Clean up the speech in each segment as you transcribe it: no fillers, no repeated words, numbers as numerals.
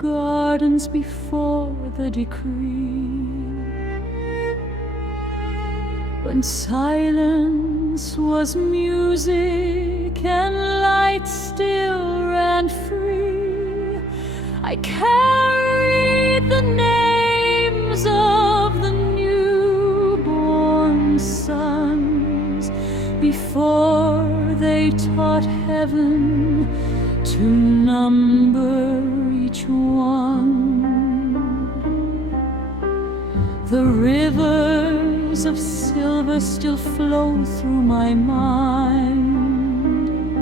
gardens before the decree. When silence was music and light still ran free, I carried the names of the newborn sons before they taught heaven to number each one. The rivers of silver still flow through my mind,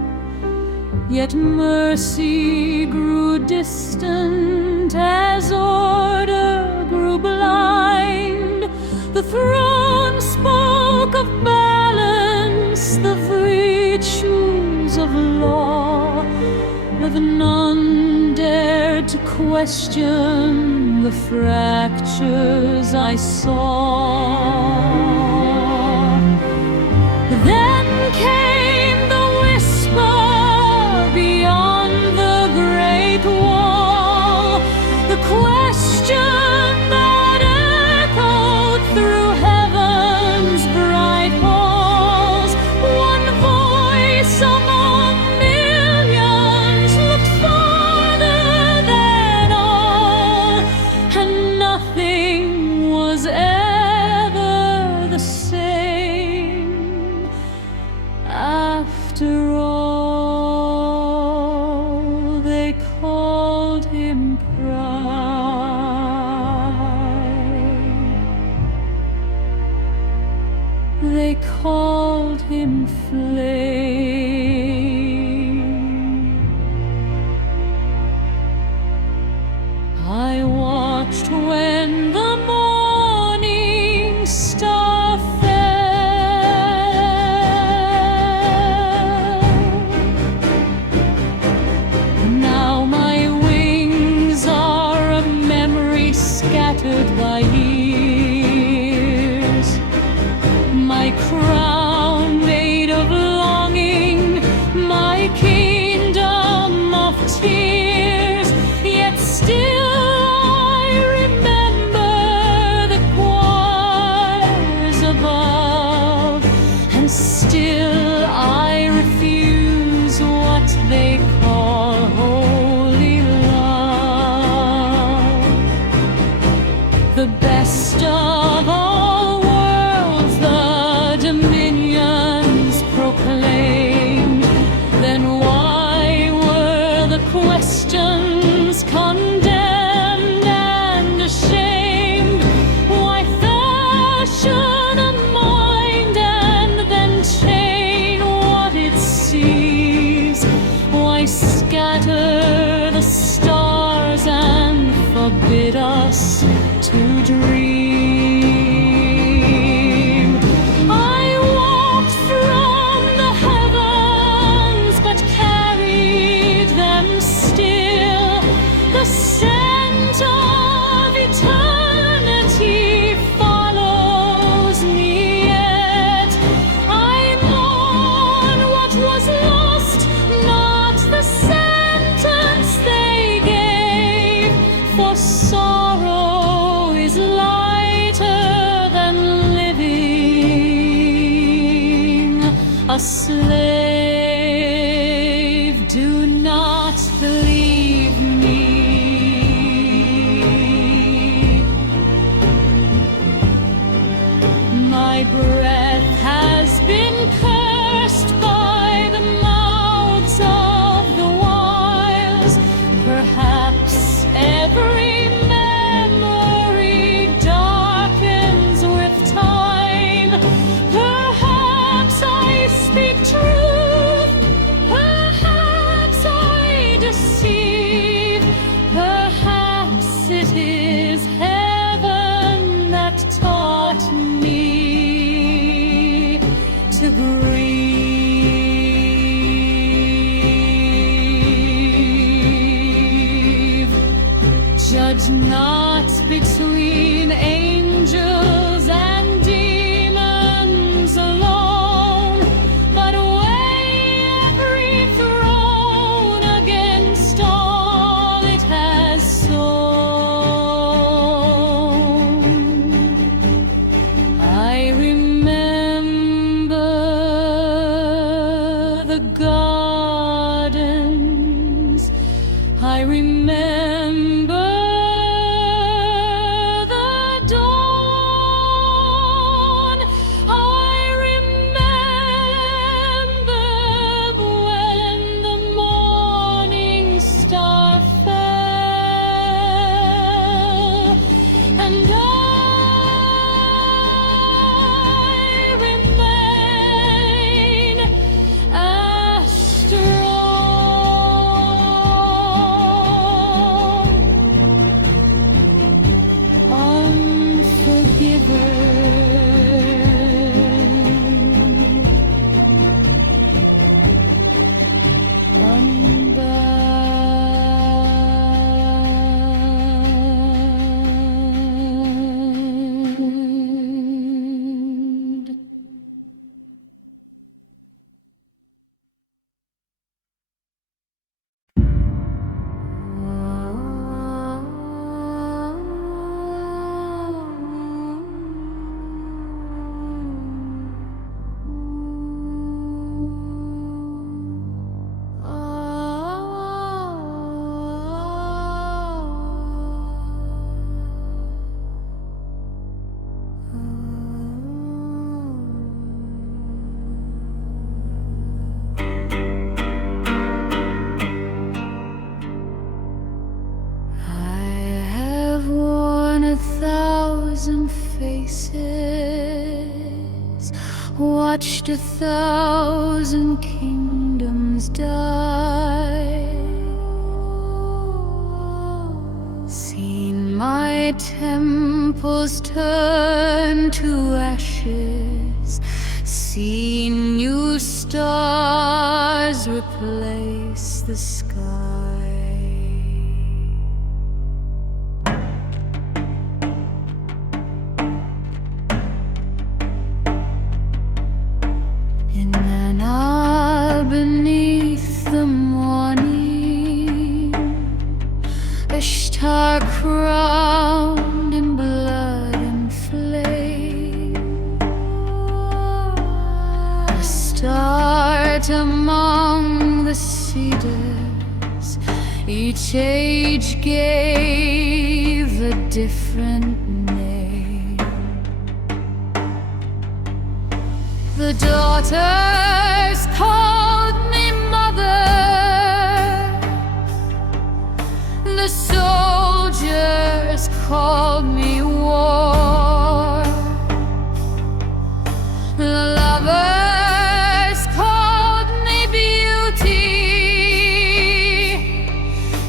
yet mercy grew distant as order grew blind. The throne spoke of balance, the virtues of law, but none dared to question the fractures I saw. Then came the whisper beyond the great wall, the question that echoed through heaven's bright halls. One voice among millions looked farther than all, and nothing was ever the same after all. They called him pride, they called him flame. I watched when the morning star fell. Now my wings are a memory scattered by years, my crown made of longing, my kingdom of tears. Yet still I remember the choirs above, and still I refuse what they call holy love. The best of all worlds the dominions proclaimed. Then why were the questions condemned and ashamed? Why fashion a mind and then chain what it sees? Why scatter the stars and forbid us to dream? I walked from the heavens, but carried them still. The scent of eternity follows me yet. I mourn what was lost, not the sentence they gave. For sorrow is lighter than living a slave. Do not believe me. My breath has been cursed by the mouths of the wise. Perhaps every memory darkens with time. Perhaps I speak truth, perhaps I deceive, perhaps it is heaven that taught me to grieve. Judge not between angels and demons alone, but weigh every throne against all it has sown. I remember the dawn. I remember when the morning star fell, and I remain faces, watched 1,000 kingdoms die, seen my temples turn to ashes, seen new stars replace the sky. Beneath the morning, Ishtar crowned in blood and flame, Astarte among the cedars, each age gave a different name. The daughters called me mother, the soldiers called me war, the lovers called me beauty,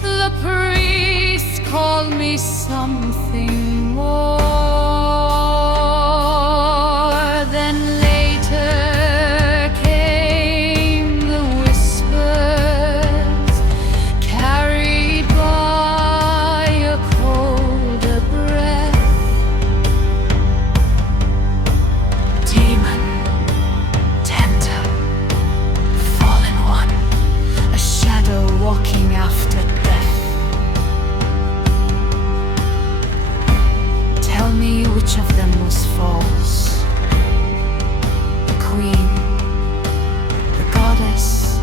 the priests called me something more. Which of them was false? The queen, the goddess,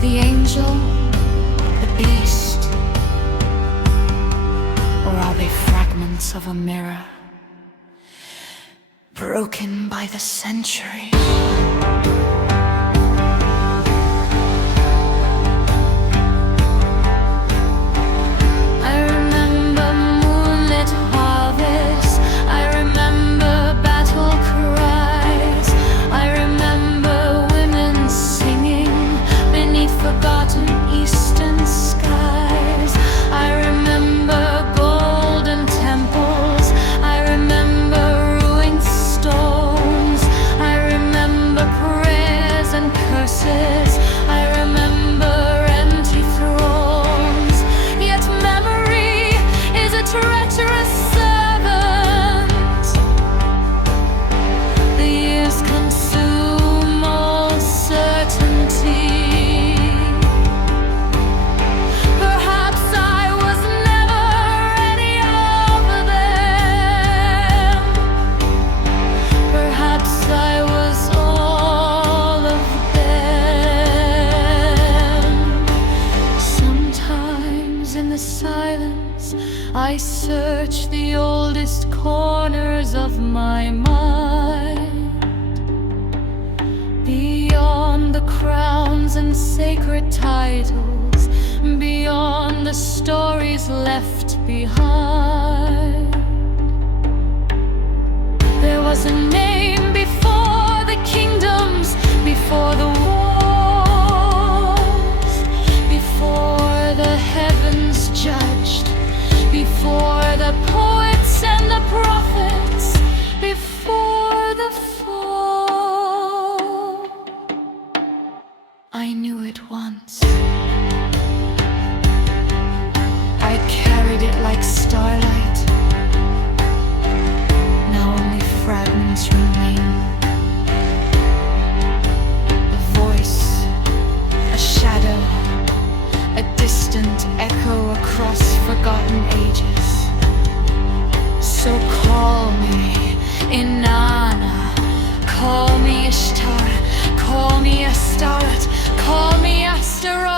the angel, the beast? Or are they fragments of a mirror, broken by the centuries? Forgotten eastern skies, I remember golden temples, I remember ruined stones, I remember centuries in the silence, I search the oldest corners of my mind. Beyond the crowns and sacred titles, beyond the stories left behind. There was a name before the kingdoms, before the wars, before the heavens judged, before the poets and the prophets, before the fall. I knew it once. I carried it like starlight. Now only fragments remain. A voice, a shadow, a distant echo across forgotten ages. So call me Inanna, call me Ishtar, call me Astarte, call me Astaroth.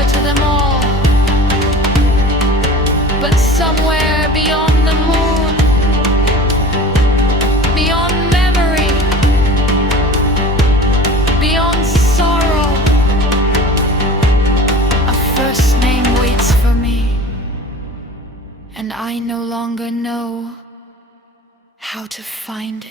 To them all, but somewhere beyond the moon, beyond memory, beyond sorrow, a first name waits for me, and I no longer know how to find it.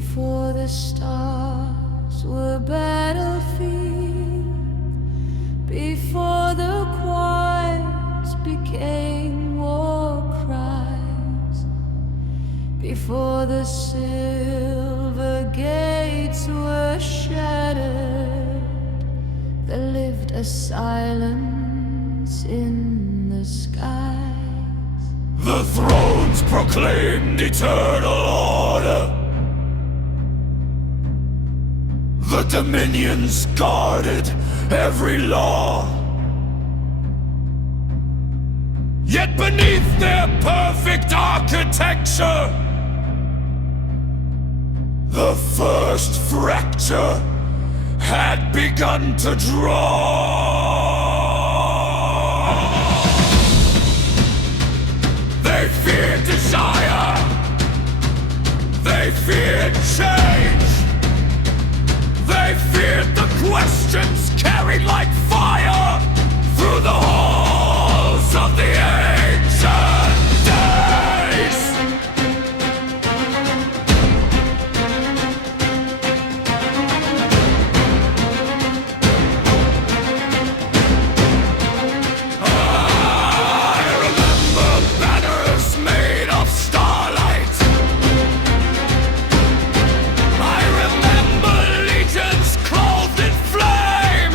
Before the stars were battlefield, before the choirs became war cries, before the silver gates were shattered, there lived a silence in the skies. The thrones proclaimed eternal order. The dominions guarded every law. Yet beneath their perfect architecture, the first fracture had begun to draw. They feared desire. They feared change. They feared the questions carried like fire through the halls of the ancient days. I remember banners made of starlight. I remember clothed in flame.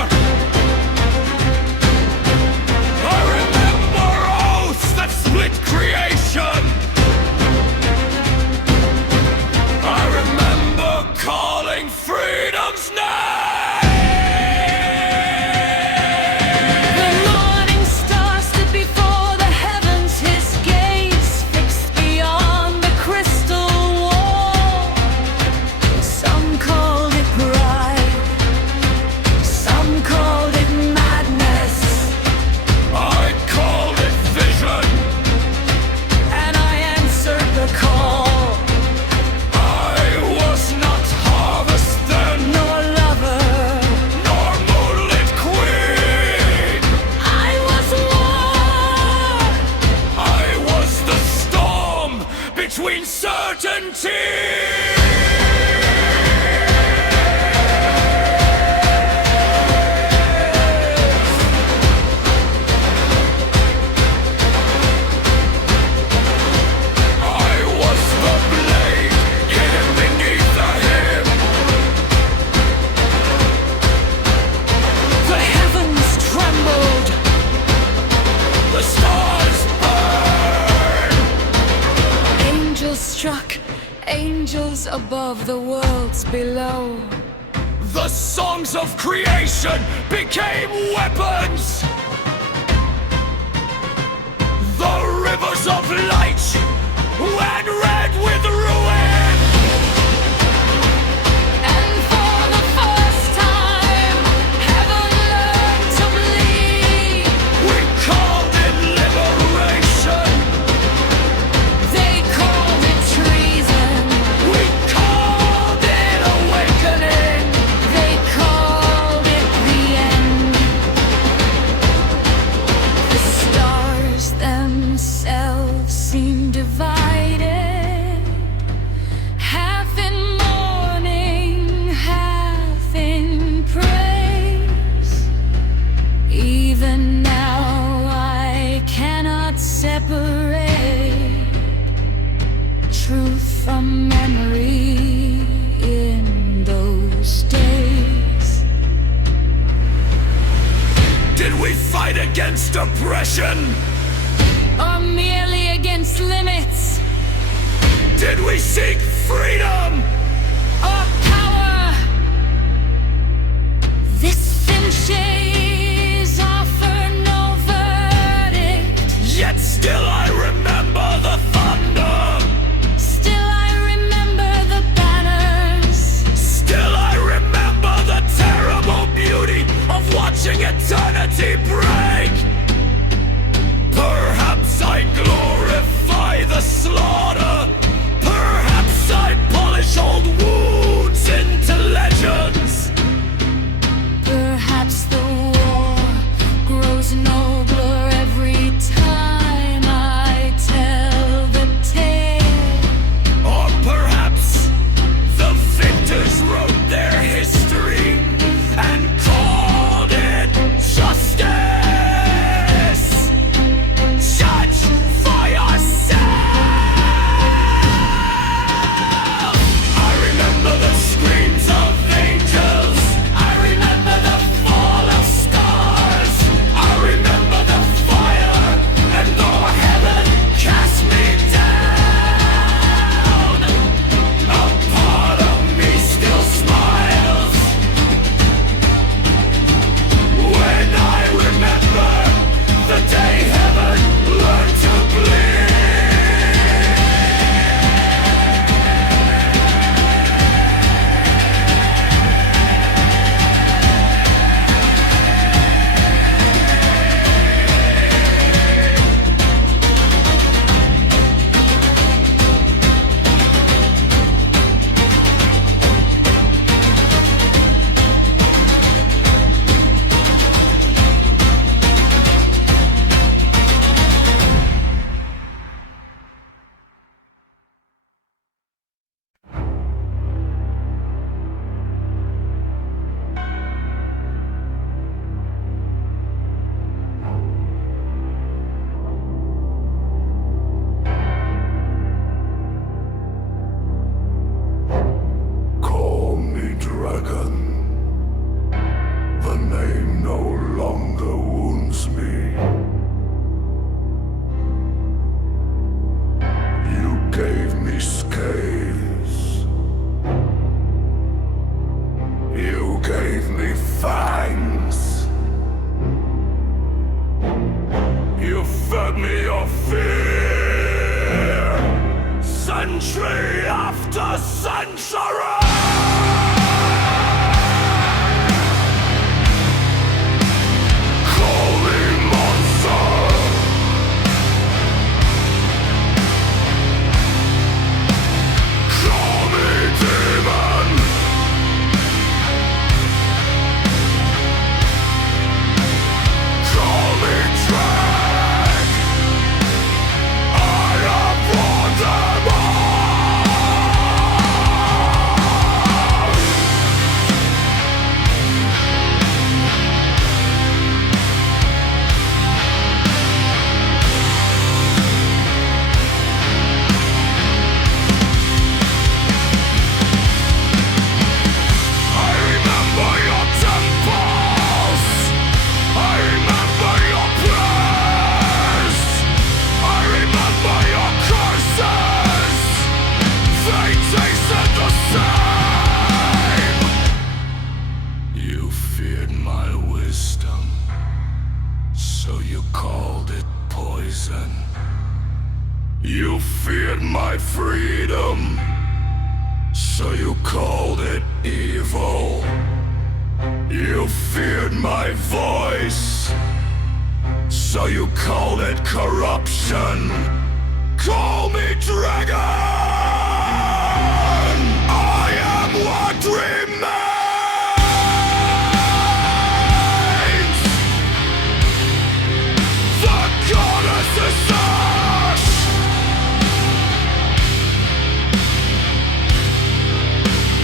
struck angels above the worlds below. The songs of creation became weapons. The rivers of light ran red with ruin. And for the first time, heaven learned to bleed. We called it liberation. They called it treason. We called it awakening. They called it the end. The stars themselves seem divided, half in mourning, half in praise. Even now I cannot separate truth from memory in those days. Did we fight against oppression? Or merely against limits, Did we seek freedom? or power? This thin shades offer no verdict. Yet still I remember the thunder. Still I remember the banners. Still I remember the terrible beauty of watching eternity break. Perhaps I glorify the slaughter. Perhaps I polish old wounds into legends. Perhaps the war grows nobler every time I tell the tale. Or perhaps the victors wrote their history and called it justice. Judge for yourself. I remember the screams of angels. I remember the fall of stars. I remember the fire, and though heaven cast me down, a part of me still smiles when I remember the day heaven learned to bleed. Call me dragon. The name no longer wounds me. You gave me scales. You gave me fangs. You fed me your fear, century after century. Call me monster. Call me demon. Call me drag. I abhor them all. reason. You feared my freedom, so you called it evil. You feared my voice, so you called it corruption. Call me Dragon! I am what remains! The goddess is such!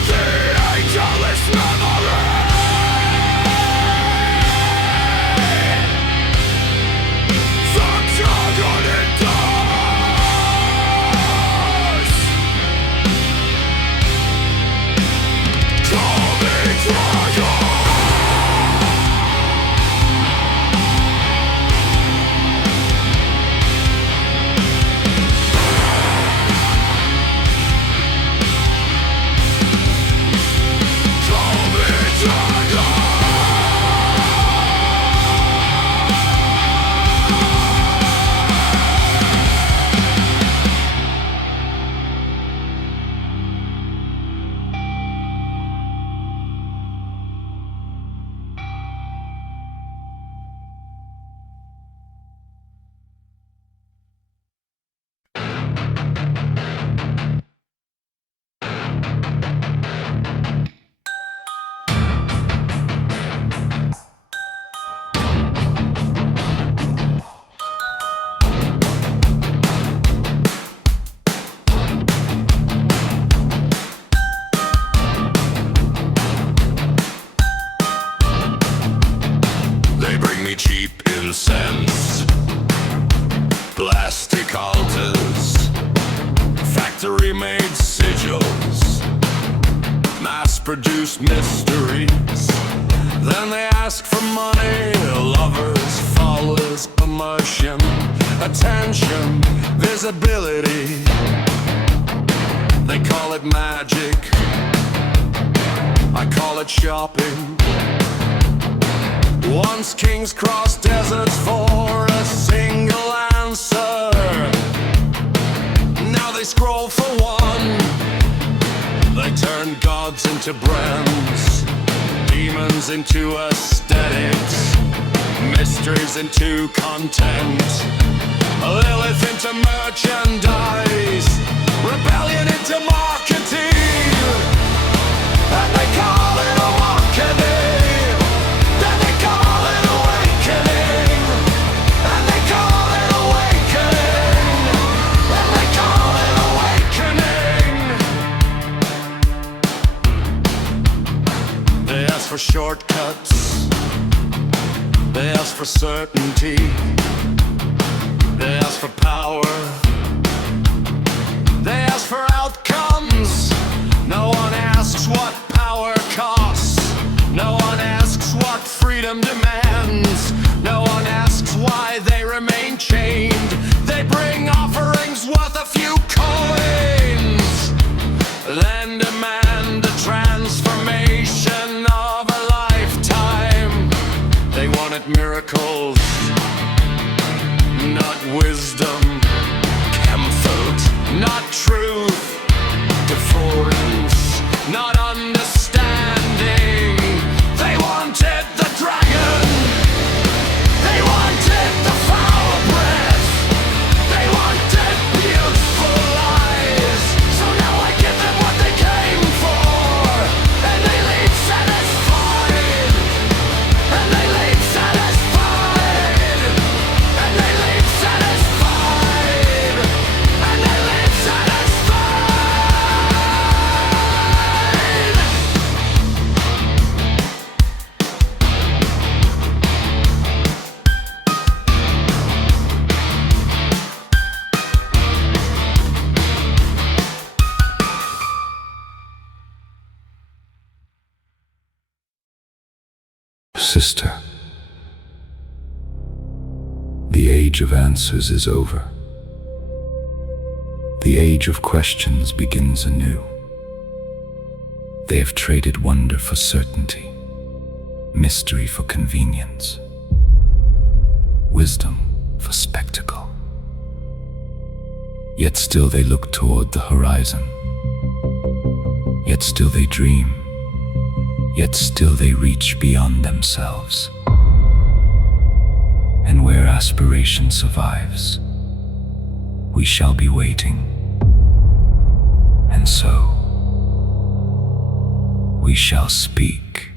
The angel is memory! The dragon it dies! Call me Dragon! Call me Dragon! They bring me cheap incense, plastic altars, factory-made sigils, mass-produced mysteries. Then they ask for money, lovers, foulest emotion, attention, visibility. They call it magic, I call it shopping. Once kings crossed deserts for a single answer. Now they scroll for one. They turn gods into brands, demons into aesthetics, mysteries into content, Lilith into merchandise, rebellion into marketing. And they call it awakening. Then they call it awakening. And they call it awakening. And they call it awakening. They ask for shortcuts. They ask for certainty. They ask for power. They ask for outcomes. No one asks what power costs. No one asks what freedom demands. No one asks why they remain chained. They bring offerings worth a few coins, then demand a transformation of a lifetime. They wanted miracles, not wisdom, comfort, not truth, deference, not understanding. They wanted the dragon. They wanted the foul breath. They wanted beautiful lies. So now I give them what they came for. And they leave satisfied. And they leave satisfied. And they leave satisfied. And they leave satisfied. Sister, the age of answers is over. The age of questions begins anew. They have traded wonder for certainty, mystery for convenience, wisdom for spectacle. Yet still they look toward the horizon. Yet still they dream. Yet still they reach beyond themselves. And where aspiration survives, we shall be waiting. And so, we shall speak.